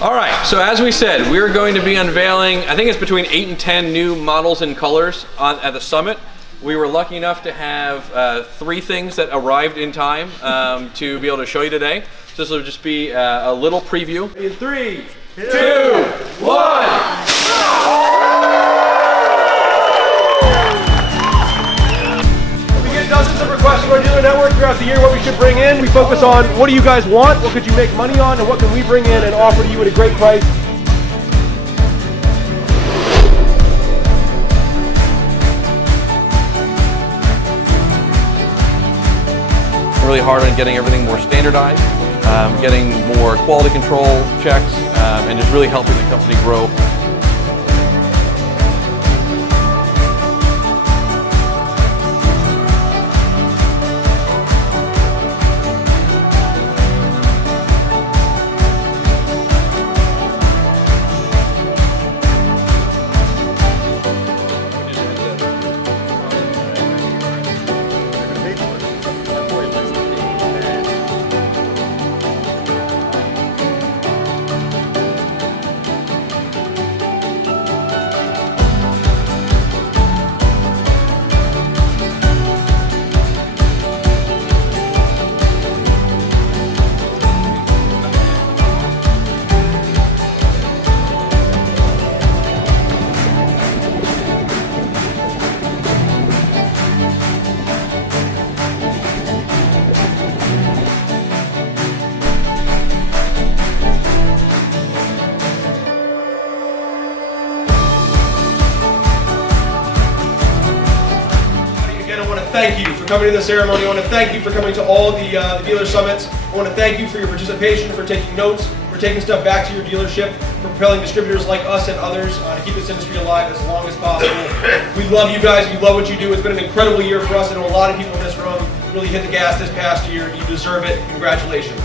All right, so as we said, we're going to be unveiling, I think it's between 8 and 10 new models and colors at the summit. We were lucky enough to have 3 things that arrived in time to be able to show you today. So this will just be a little preview. In 3, 2, 1. Dozens of requests from our dealer network throughout the year what we should bring in. We focus on what do you guys want, what could you make money on, and what can we bring in and offer to you at a great price. Really hard on getting everything more standardized, getting more quality control checks, and just really helping the company grow. Thank you for coming to the ceremony. I want to thank you for coming to all the dealer summits. I want to thank you for your participation, for taking notes, for taking stuff back to your dealership, for propelling distributors like us and others to keep this industry alive as long as possible. We love you guys. We love what you do. It's been an incredible year for us. I know a lot of people in this room really hit the gas this past year. You deserve it. Congratulations.